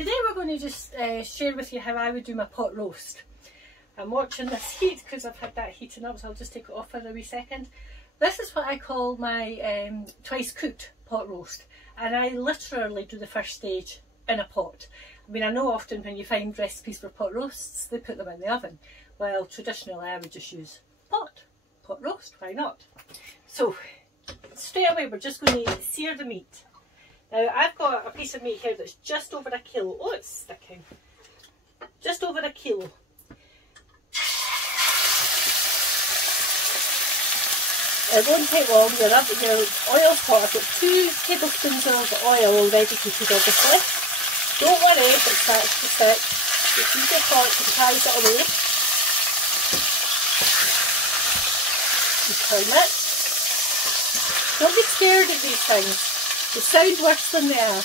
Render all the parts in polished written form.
Today we're going to just share with you how I would do my pot roast. I'm watching this heat because I've had that heating up, so I'll just take it off for a wee second. This is what I call my twice cooked pot roast, and I literally do the first stage in a pot. I mean, I know often when you find recipes for pot roasts, they put them in the oven. Well, traditionally I would just use pot roast, why not? So, straight away we're just going to sear the meat. Now I've got a piece of meat here that's just over a kilo. Oh, it's sticking. Just over a kilo. It won't take long. Your oil's hot. I've got 2 tablespoons of oil already heated, obviously. Don't worry if it starts to stick. Just use your fork to prise it away. You turn it. Don't be scared of these things. They sound worse than they are.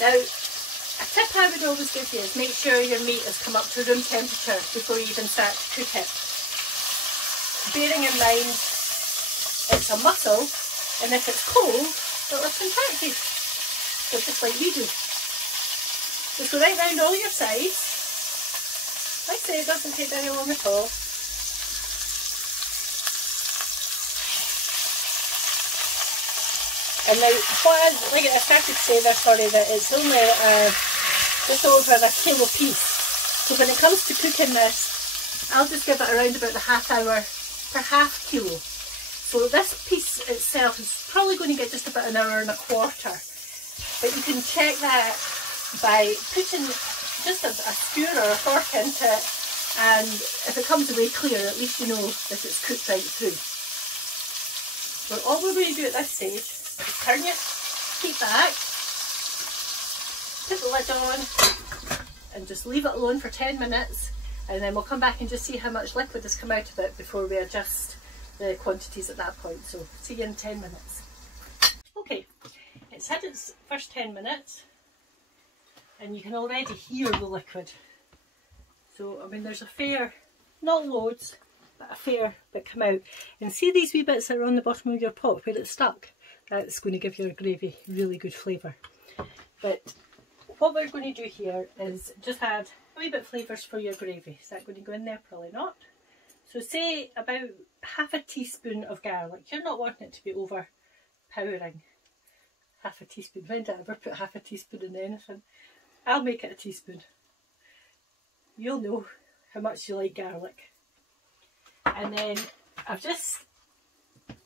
Now, a tip I would always give you is make sure your meat has come up to room temperature before you even start to cook it. Bearing in mind it's a mussel, and if it's cold, it looks attractive. So just like we do. Just go right round all your sides. Like I say, it doesn't take very long at all. And now, like I started to say there, sorry, that it's only just over a kilo piece. So when it comes to cooking this, I'll just give it around about the half hour per half kilo. So this piece itself is probably going to get just about an hour and a quarter. But you can check that by putting just a skewer or a fork into it, and if it comes away clear, at least you know that it's cooked right through. So all we're going to do at this stage, turn your heat back, put the lid on and just leave it alone for 10 minutes, and then we'll come back and just see how much liquid has come out of it before we adjust the quantities at that point. So see you in 10 minutes. Okay, it's had its first 10 minutes and you can already hear the liquid. So I mean, there's a fair, not loads, but a fair bit come out. And see these wee bits that are on the bottom of your pot where it's stuck? That's going to give your gravy really good flavour. But what we're going to do here is just add a wee bit of flavours for your gravy. Is that going to go in there? Probably not. So say about half a teaspoon of garlic. You're not wanting it to be overpowering. Half a teaspoon. When did I ever put half a teaspoon in anything? I'll make it a teaspoon. You'll know how much you like garlic. And then I've just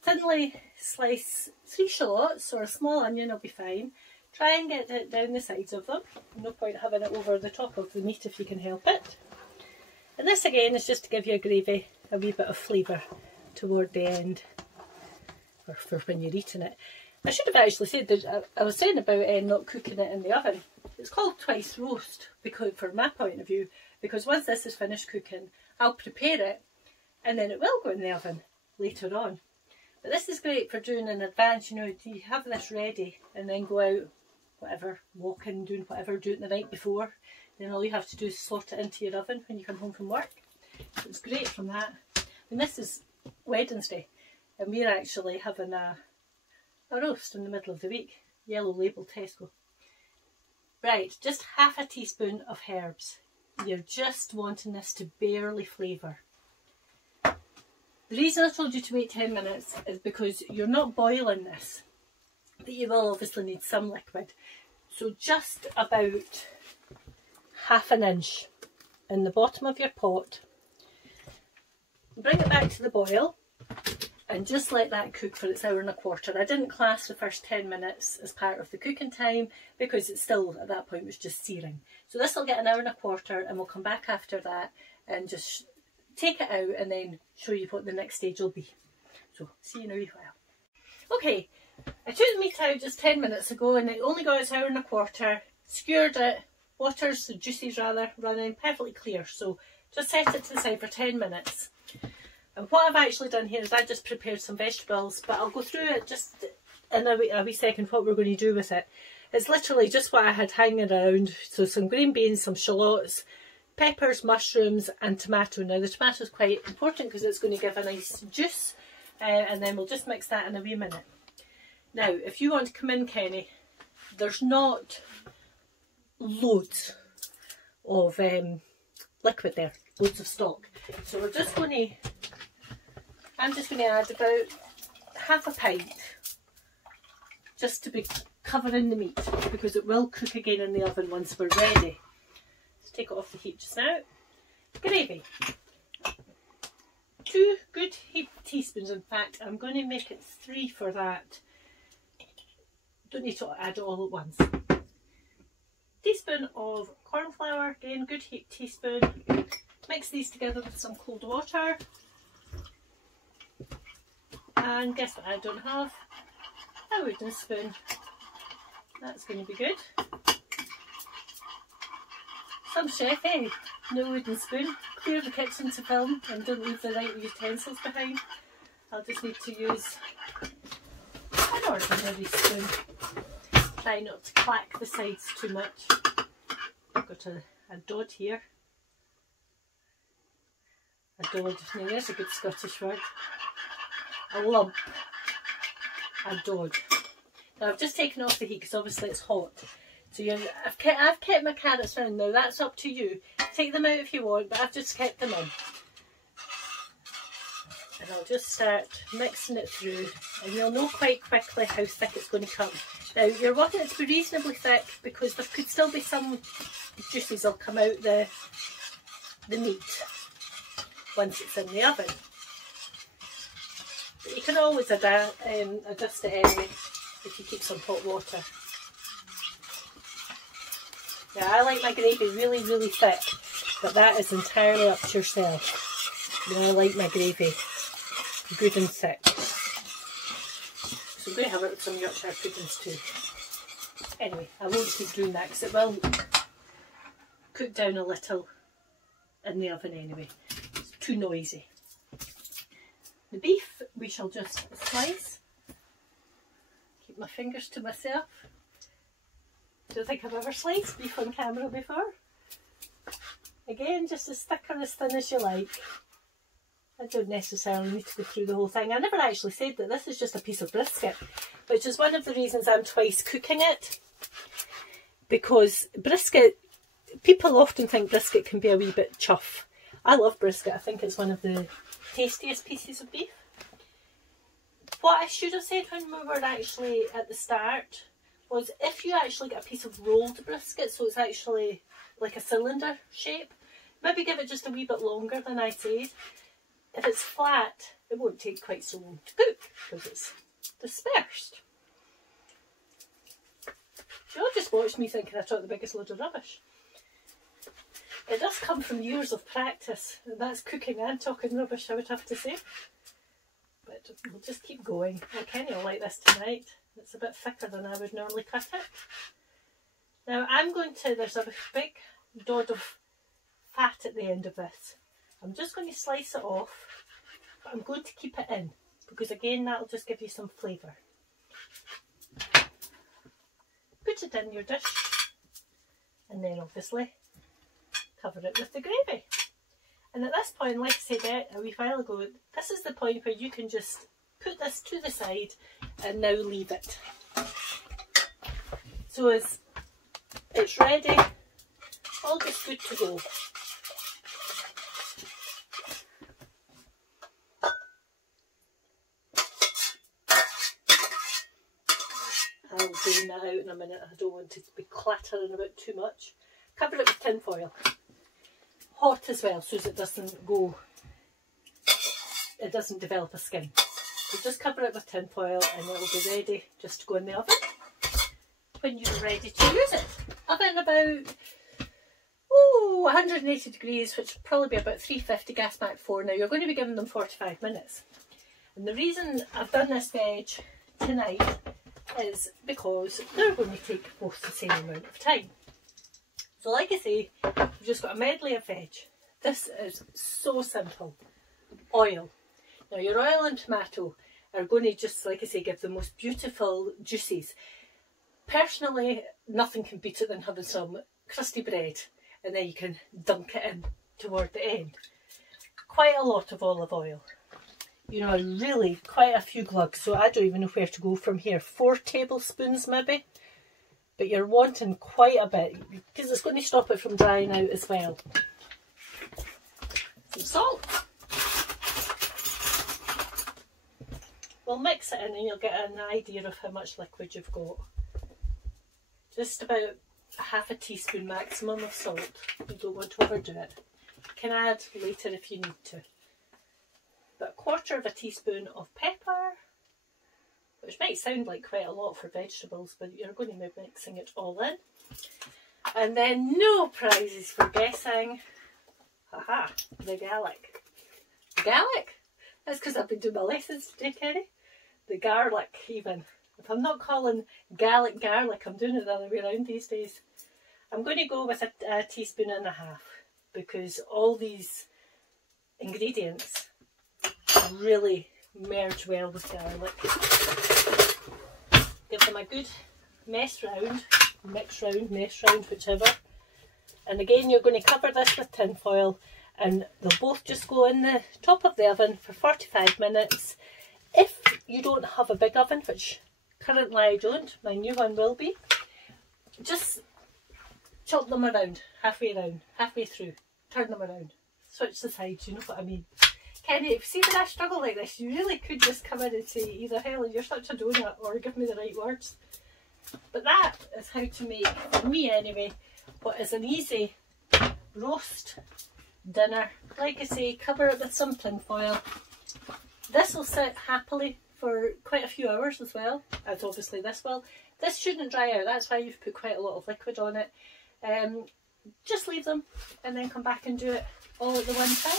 thinly slice 3 shallots, or a small onion will be fine. Try and get it down the sides of them. No point having it over the top of the meat if you can help it. And this again is just to give your gravy a wee bit of flavour toward the end, or for when you're eating it. I should have actually said that I was saying about not cooking it in the oven. It's called twice roast because, from my point of view, because once this is finished cooking, I'll prepare it and then it will go in the oven later on. But this is great for doing in advance. You know, you have this ready and then go out, whatever, walking, doing whatever, do it the night before. Then all you have to do is slot it into your oven when you come home from work. So it's great from that. And this is Wednesday and we're actually having a roast in the middle of the week. Yellow label Tesco. Right, just half a teaspoon of herbs. You're just wanting this to barely flavour. The reason I told you to wait 10 minutes is because you're not boiling this, but you will obviously need some liquid. So just about half an inch in the bottom of your pot. Bring it back to the boil and just let that cook for its hour and a quarter. I didn't class the first 10 minutes as part of the cooking time because it still at that point was just searing. So this will get an hour and a quarter, and we'll come back after that and just take it out and then show you what the next stage will be. So see you in a wee while. Okay, I took the meat out just 10 minutes ago and it only got its hour and a quarter. Skewered it, the juices rather, running perfectly clear. So just set it to the side for 10 minutes. And what I've actually done here is I just prepared some vegetables, but I'll go through it just in a wee second what we're going to do with it. It's literally just what I had hanging around. So some green beans, some shallots, peppers, mushrooms and tomato. Now the tomato is quite important because it's going to give a nice juice, and then we'll just mix that in a wee minute. Now if you want to come in, Kenny, there's not loads of liquid there, loads of stock. So we're just going to, I'm just going to add about half a pint just to be covering the meat, because it will cook again in the oven once we're ready. Let's take it off the heat just now. Gravy. 2 good heaped teaspoons, in fact I'm going to make it 3 for that. Don't need to add it all at once. Teaspoon of corn flour, again good heaped teaspoon. Mix these together with some cold water. And guess what I don't have? A wooden spoon. That's going to be good. Some chef, eh? No wooden spoon. Clear the kitchen to film and don't leave the right utensils behind. I'll just need to use an ordinary spoon. Try not to clack the sides too much. I've got a dod here. A dod, now there's a good Scottish word. A lump. A dod. Now I've just taken off the heat because obviously it's hot. So I've kept my carrots round. Now that's up to you. Take them out if you want, but I've just kept them in. And I'll just start mixing it through, and you'll know quite quickly how thick it's going to come. Now you're wanting it to be reasonably thick because there could still be some juices that'll come out the meat once it's in the oven. But you can always adjust it anyway if you keep some hot water. Yeah, I like my gravy really, really thick, but that is entirely up to yourself. You know, I like my gravy good and thick. So I'm going to have it with some Yorkshire puddings too. Anyway, I won't keep doing that because it will cook down a little in the oven anyway. It's too noisy. The beef we shall just slice. Keep my fingers to myself. Don't think I've ever sliced beef on camera before. Again, just as thick or as thin as you like. I don't necessarily need to go through the whole thing. I never actually said that this is just a piece of brisket, which is one of the reasons I'm twice cooking it. Because brisket, people often think brisket can be a wee bit chuff. I love brisket. I think it's one of the tastiest pieces of beef. What I should have said when we were actually at the start was if you actually get a piece of rolled brisket, so it's actually like a cylinder shape, maybe give it just a wee bit longer than I said. If it's flat, it won't take quite so long to cook because it's dispersed. You'll just watch me thinking I talk the biggest load of rubbish. It does come from years of practice, and that's cooking and talking rubbish, I would have to say. But we'll just keep going. Well, Kenny will like this tonight. It's a bit thicker than I would normally cut it. Now I'm going to, there's a big dod of fat at the end of this. I'm just going to slice it off, but I'm going to keep it in because again that'll just give you some flavour. Put it in your dish and then obviously cover it with the gravy. And at this point, like I said a wee while ago, this is the point where you can just put this to the side and now leave it. So as it's ready, all just good to go. I'll drain that out in a minute. I don't want it to be clattering about too much. Cover it with tin foil. Hot as well, so as it doesn't go, it doesn't develop a skin. So just cover it with tin foil and it will be ready just to go in the oven when you're ready to use it. Oven about 180 degrees, which will probably be about 350 gas mark 4. Now you're going to be giving them 45 minutes. And the reason I've done this veg tonight is because they're going to take both the same amount of time. So like I say, we've just got a medley of veg. This is so simple. Oil. Now your oil and tomato are going to just, like I say, give the most beautiful juices. Personally, nothing can beat it than having some crusty bread and then you can dunk it in toward the end. Quite a lot of olive oil. You know, really quite a few glugs, so I don't even know where to go from here. 4 tablespoons maybe. but you're wanting quite a bit because it's going to stop it from drying out as well. Some salt. We'll mix it in and you'll get an idea of how much liquid you've got. Just about half a teaspoon maximum of salt. You don't want to overdo it. You can add later if you need to. But a quarter of a teaspoon of pepper, which might sound like quite a lot for vegetables, but you're going to be mixing it all in. And then no prizes for guessing. Haha, the garlic. Garlic? That's because I've been doing my lessons today, Kenny. The garlic even. If I'm not calling garlic garlic, I'm doing it the other way around these days. I'm going to go with a teaspoon and a half because all these ingredients really merge well with garlic. Give them a good mix round, whichever. And again, you're going to cover this with tin foil and they'll both just go in the top of the oven for 45 minutes. If you don't have a big oven, which currently I don't, my new one will be, just chop them around, halfway through, turn them around, switch the sides, you know what I mean. Kenny, if you see when I struggle like this, you really could just come in and say either Helen, you're such a donut, or give me the right words. But that is how to make, for me anyway, what is an easy roast dinner. Like I say, cover it with some tin foil. This will sit happily for quite a few hours as well, as obviously this will. This shouldn't dry out, that's why you've put quite a lot of liquid on it. Just leave them and then come back and do it all at the one time.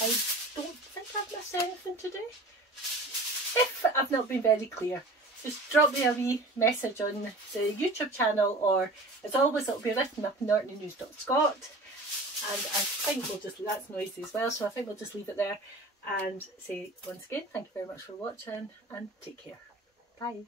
I don't think I've missed anything today. If I've not been very clear, just drop me a wee message on the YouTube channel, or as always it'll be written up in orkneynews.scot. And I think we'll just, that's noisy as well, so I think we'll just leave it there and say once again, thank you very much for watching and take care. Bye.